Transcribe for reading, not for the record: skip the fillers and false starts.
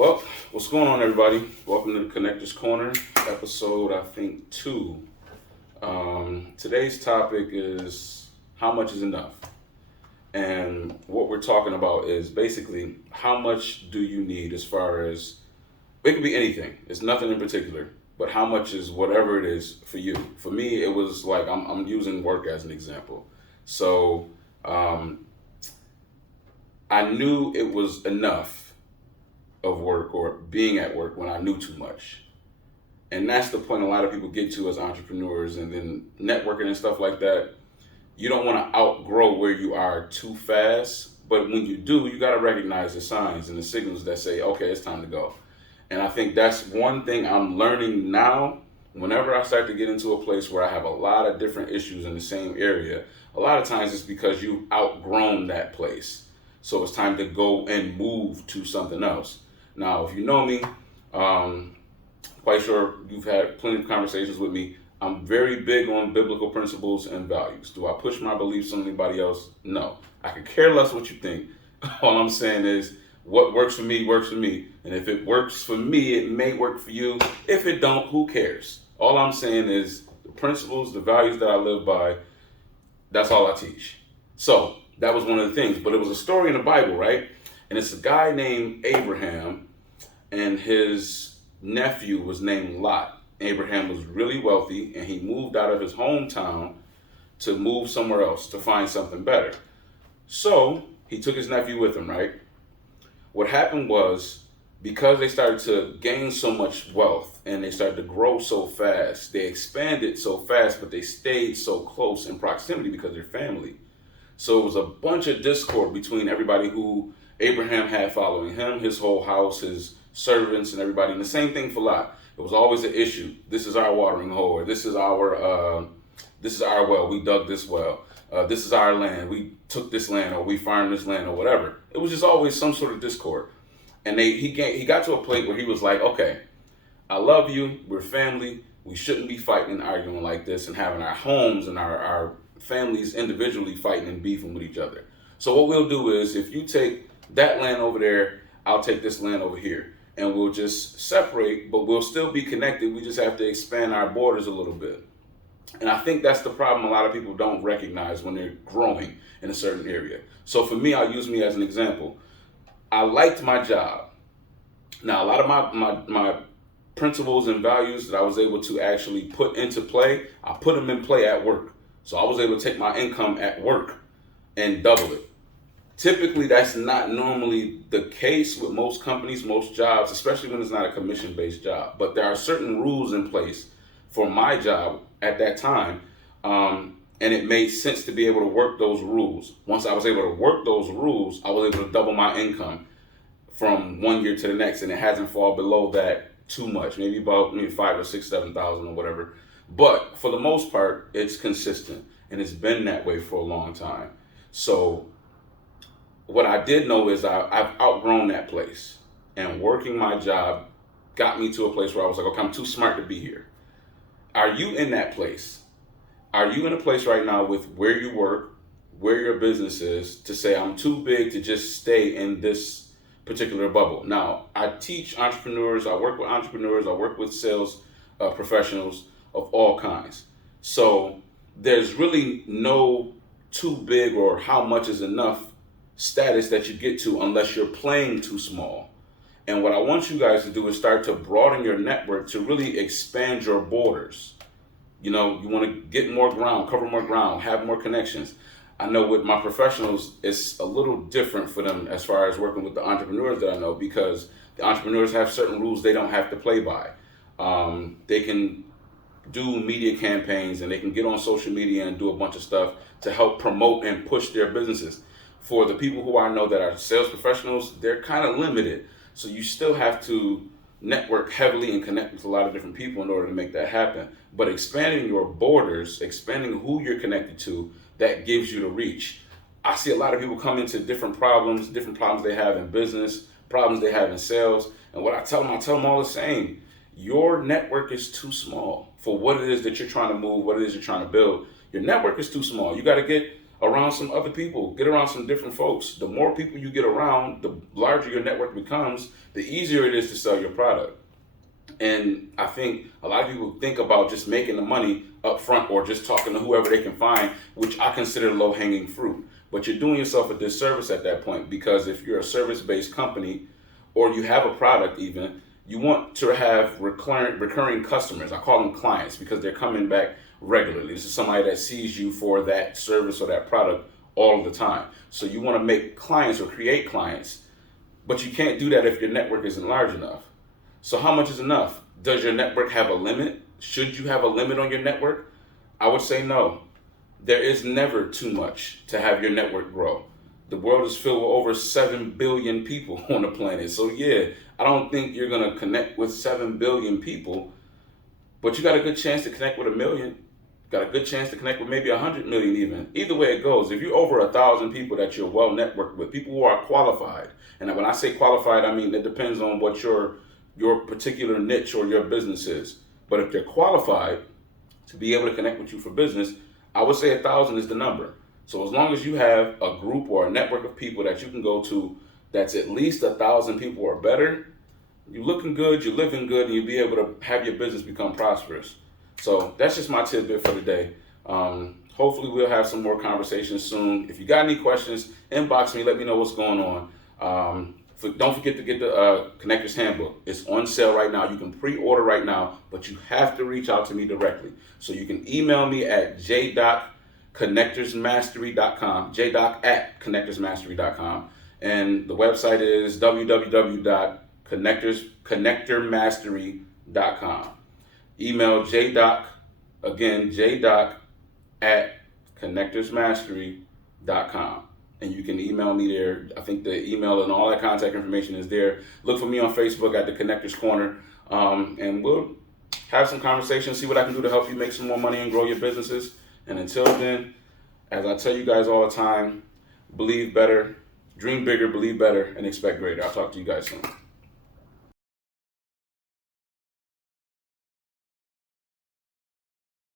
Well, what's going on, everybody? Welcome to the Connectors Corner, episode, I think, 2. Today's topic is how much is enough? And what we're talking about is basically how much do you need as far as, it could be anything. It's nothing in particular, but how much is whatever it is for you. For me, it was like, I'm using work as an example. So I knew it was enough of work or being at work when I knew too much. And that's the point a lot of people get to as entrepreneurs and then networking and stuff like that. You don't want to outgrow where you are too fast, but when you do, you got to recognize the signs and the signals that say, okay, it's time to go. And I think that's one thing I'm learning now. Whenever I start to get into a place where I have a lot of different issues in the same area, a lot of times it's because you've outgrown that place. So it's time to go and move to something else. Now, if you know me, quite sure you've had plenty of conversations with me. I'm very big on biblical principles and values. Do I push my beliefs on anybody else? No. I could care less what you think. All I'm saying is what works for me works for me. And if it works for me, it may work for you. If it don't, who cares? All I'm saying is the principles, the values that I live by, that's all I teach. So that was one of the things. But it was a story in the Bible, right? And it's a guy named Abraham, and his nephew was named Lot. Abraham was really wealthy, and he moved out of his hometown to move somewhere else to find something better. So he took his nephew with him, right? What happened was, because they started to gain so much wealth and they started to grow so fast, they expanded so fast, but they stayed so close in proximity because they're family. So it was a bunch of discord between everybody who Abraham had following him, his whole house, his servants, and everybody. And the same thing for Lot. It was always an issue. This is our watering hole, or this is our well. We dug this well. This is our land. We took this land, or we farmed this land, or whatever. It was just always some sort of discord. And he got to a point where he was like, okay, I love you. We're family. We shouldn't be fighting and arguing like this and having our homes and our families individually fighting and beefing with each other. So what we'll do is, if you take that land over there, I'll take this land over here. And we'll just separate, but we'll still be connected. We just have to expand our borders a little bit. And I think that's the problem a lot of people don't recognize when they're growing in a certain area. So for me, I'll use me as an example. I liked my job. Now, a lot of my principles and values that I was able to actually put into play, I put them in play at work. So I was able to take my income at work and double it. Typically, that's not normally the case with most companies, most jobs, especially when it's not a commission-based job. But there are certain rules in place for my job at that time, and it made sense to be able to work those rules. Once I was able to work those rules, I was able to double my income from one year to the next, and it hasn't fallen below that too much, maybe about 5 or 6, 7,000 or whatever. But for the most part, it's consistent, and it's been that way for a long time. So what I did know is I've outgrown that place, and working my job got me to a place where I was like, okay, I'm too smart to be here. Are you in that place? Are you in a place right now with where you work, where your business is, to say I'm too big to just stay in this particular bubble? Now, I teach entrepreneurs, I work with entrepreneurs, I work with sales professionals of all kinds. So there's really no too big or how much is enough status that you get to unless you're playing too small. And what I want you guys to do is start to broaden your network to really expand your borders. You know, you want to get more ground, cover more ground, have more connections. I know with my professionals, it's a little different for them as far as working with the entrepreneurs that I know, because the entrepreneurs have certain rules they don't have to play by. They can do media campaigns and they can get on social media and do a bunch of stuff to help promote and push their businesses. For the people who I know that are sales professionals, they're kind of limited. So you still have to network heavily and connect with a lot of different people in order to make that happen. But expanding your borders, expanding who you're connected to, that gives you the reach. I see a lot of people come into different problems they have in business, problems they have in sales. And what I tell them all the same. Your network is too small for what it is that you're trying to move, what it is you're trying to build. Your network is too small. You got to get around some other people. Get around some different folks. The more people you get around, the larger your network becomes, the easier it is to sell your product. And I think a lot of people think about just making the money up front or just talking to whoever they can find, which I consider low-hanging fruit. But you're doing yourself a disservice at that point, because if you're a service-based company or you have a product even, you want to have recurring customers. I call them clients because they're coming back regularly. This is somebody that sees you for that service or that product all the time. So you want to make clients or create clients, but you can't do that if your network isn't large enough. So how much is enough? Does your network have a limit? Should you have a limit on your network? I would say no. There is never too much to have your network grow. The world is filled with over 7 billion people on the planet. So yeah, I don't think you're going to connect with 7 billion people, but you got a good chance to connect with 1 million. Got a good chance to connect with maybe 100 million even. Either way it goes, if you're over 1,000 people that you're well networked with, people who are qualified, and when I say qualified, I mean it depends on what your particular niche or your business is. But if they're qualified to be able to connect with you for business, I would say 1,000 is the number. So as long as you have a group or a network of people that you can go to that's at least 1,000 people or better, you're looking good, you're living good, and you'll be able to have your business become prosperous. So that's just my tidbit for today. Hopefully we'll have some more conversations soon. If you got any questions, inbox me, let me know what's going on. Don't forget to get the Connectors Handbook. It's on sale right now. You can pre-order right now, but you have to reach out to me directly. So you can email me at jdoc@connectorsmastery.com, jdoc@connectorsmastery.com. And the website is www.connectormastery.com. Email jdoc, again, jdoc@connectorsmastery.com. And you can email me there. I think the email and all that contact information is there. Look for me on Facebook at the Connectors Corner, and we'll have some conversations, see what I can do to help you make some more money and grow your businesses. And until then, as I tell you guys all the time, believe better, dream bigger, believe better, and expect greater. I'll talk to you guys soon.